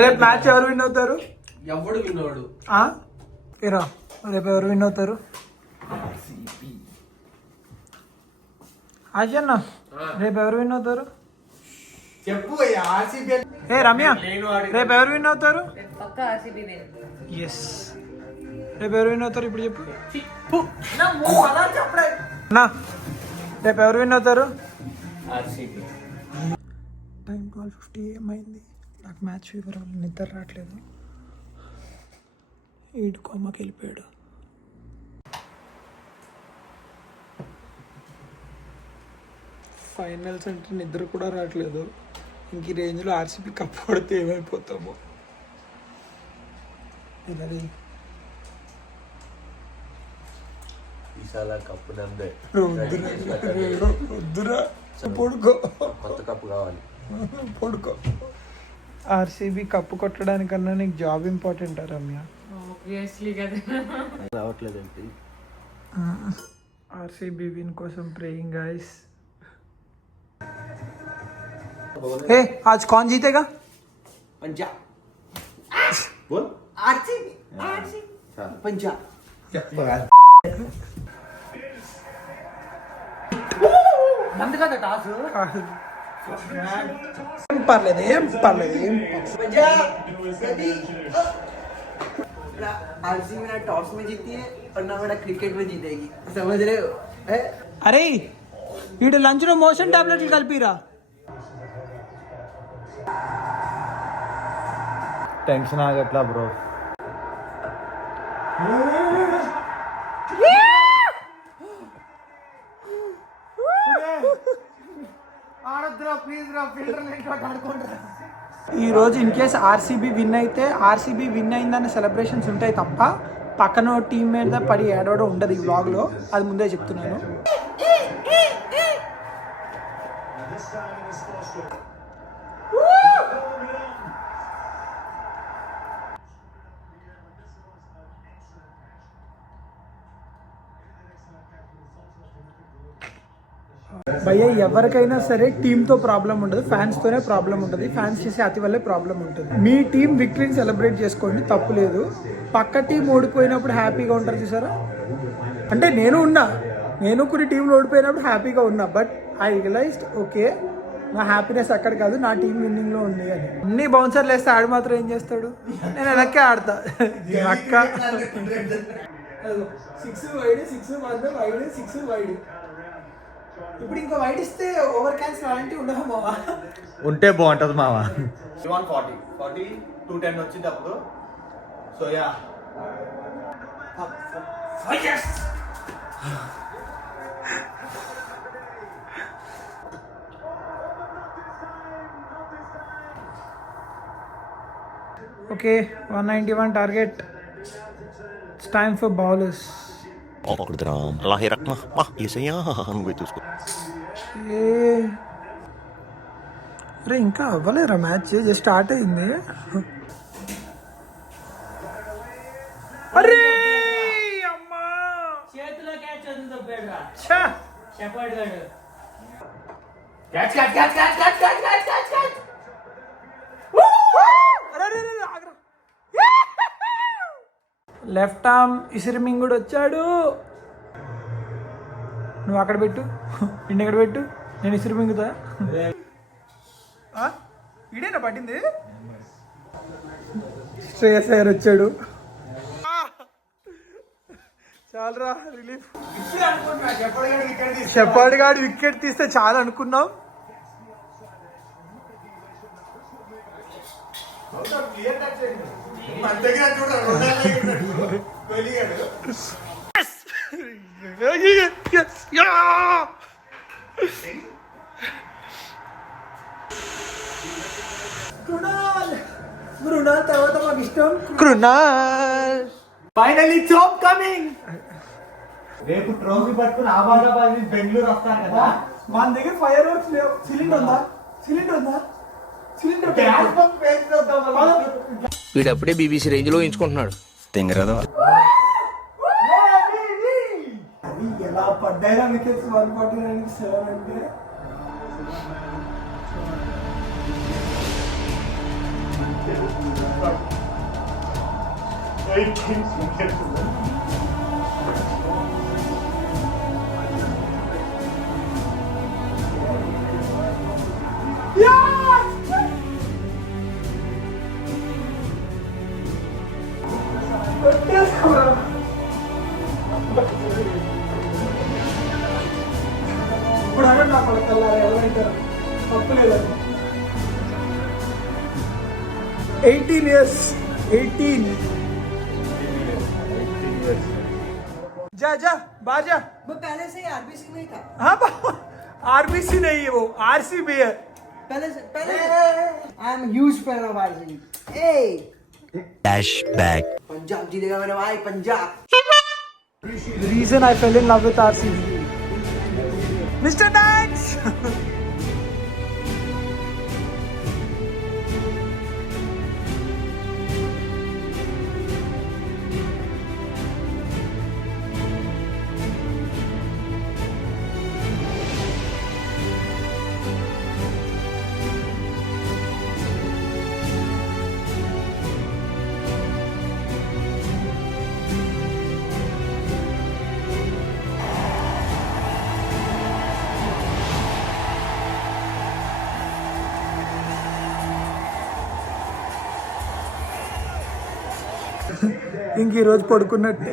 రేపు మ్యాచ్ ఎవరు విన్ అవుతారు? ఎవడు విన్నోడు ఏరా రేపు ఎవరు విన్ అవుతారు? అన్న రేపు ఎవరు విన్ అవుతారు చెప్పు. ఏ రమ్య రేపు ఎవరు విన్ అవుతారు? ఎస్ రేపు ఎవరు విన్ అవుతారు ఇప్పుడు చెప్పు అన్నా. రేపు ఎవరు విన్ అవుతారు? టైం 12:50 ఏమైంది? నాకు మ్యాచ్ ఫీవర్ వల్ల నిద్ర రావట్లేదు. ఈడు కొమ్మకి వెళ్ళిపోయాడు. ఫైనల్స్ అంటే నిద్ర కూడా రావట్లేదు. ఇంక ఈ రేంజ్లో ఆర్సీబీ కప్ కొడితే ఏమైపోతామో. వద్దురా పడుకో, కొత్త కప్పు కావాలి. పడుకో. ఆర్సీబీ కప్పు కొట్టడానికన్నా నీకు జాబ్ ఇంపార్టెంట్ రమ్య. రావట్లేదండి. ఆర్సీబీ విన్ కోసం ప్రేయింగ్ గాయ్స్. ए आज कौन जीतेगा? पंजाब. बोल. आरसीबी. पंजाब. నంది కదా టాస్. పర్లేదు ఏం పర్లేదు. आरसीबी ना टॉस में जीती है और ना मेरा क्रिकेट में जीतेगी, समझ रहे हो? అరే వీడు లంచ్ లో మోషన్ టాబ్లెట్లు కలిపిరా. Tension ఆగట్లా bro. ఈ రోజు ఇన్ కేస్ ఆర్సీబీ విన్ అయితే ఆర్సీబీ విన్ అయిందని సెలబ్రేషన్స్ ఉంటాయి తప్ప పక్కన టీం మీద పడి ఏడవడం ఉండదు ఈ వ్లాగ్ లో. అది ముందే చెప్తున్నాను. భయ్య ఎవరికైనా సరే టీంతో ప్రాబ్లం ఉండదు, ఫ్యాన్స్తోనే ప్రాబ్లం ఉంటుంది. ఫ్యాన్స్ చేసే అతి వల్లే ప్రాబ్లం ఉంటుంది. మీ టీం విక్టరీని సెలబ్రేట్ చేసుకోండి, తప్పు లేదు. పక్క టీం ఓడిపోయినప్పుడు హ్యాపీగా ఉంటారు చూసారా. అంటే నేను కొన్ని టీంలు ఓడిపోయినప్పుడు హ్యాపీగా ఉన్నా. బట్ ఐ రియలైజ్డ్ ఓకే నా హ్యాపీనెస్ అక్కడ కాదు, నా టీం విన్నింగ్లో ఉంది అని. అన్ని బౌన్సర్లు వేస్తే ఆడు మాత్రం ఏం చేస్తాడు? నేను వెనక్కే ఆడతా. అక్క 6 వైడ్ 6 వైడ్ 6 వైడ్. ఇప్పుడు ఇంకో వైడ్ ఇస్తే ఓవర్ క్యాన్సిల్ అలాంటివి ఉండవు మావా. ఉంటే బాగుంటుంది మావా. 140 40 210 వచ్చింది అప్పుడు. So yeah okay 191 target. It's time for bowlers. Lahir mah biasanya gue itu. అరే ఇంకా అవ్వలేరా మ్యాచ్? జస్ట్ స్టార్ట్ అయింది. అరే అమ్మా చేతిలో క్యాచ్ వదిలిపోయాడురా. షెపర్డ్ గాడు క్యాచ్. లెఫ్ట్ ఆర్మ్ ఇసిరిమింగుడు వచ్చాడు. నువ్వు అక్కడ పెట్టు, ఇండి ఎక్కడ పెట్టు, నేను ఇసిరిమింగుతా. ఇడేనా పట్టింది? శ్రేయస్ అయ్యర్ వచ్చాడు. చాలరా రిలీఫ్. షెపర్డ్ గాడు వికెట్ తీస్తే చాలా అనుకున్నాం. కృణాల్ తర్వాత మాకు ఇష్టం కృణాల్. Finally job coming. రేపు ట్రోఫీ పట్టుకుని అహ్మదాబాద్ నుంచి బెంగళూరు వస్తారు కదా. మన దగ్గర ఫైర్ వర్క్స్ లేవు. సిలిండర్ ఉందా? వీడప్పుడే బీబీసీ రేంజ్ లో ఎంచుకుంటున్నాడు. Tinggal అది ఎలా పడ్డాయినా వికెట్స్ 149 7 అంటే ఇప్పుడు అక్కడ నా పడకల్లా ఎవరంటారు తప్పులేదని 18 years 18 जा जा बाजा मैं पहले से ही आरबीसी में ही था। हाँ आरबीसी नहीं है वो आरसीबी है पहले I am huge fan of RCB. A Flashback. Punjab जीतेगा मेरे भाई, Punjab. The reason I fell in love with RCB. Mr. Nax! ఇంక ఈరోజు పడుకున్నట్టే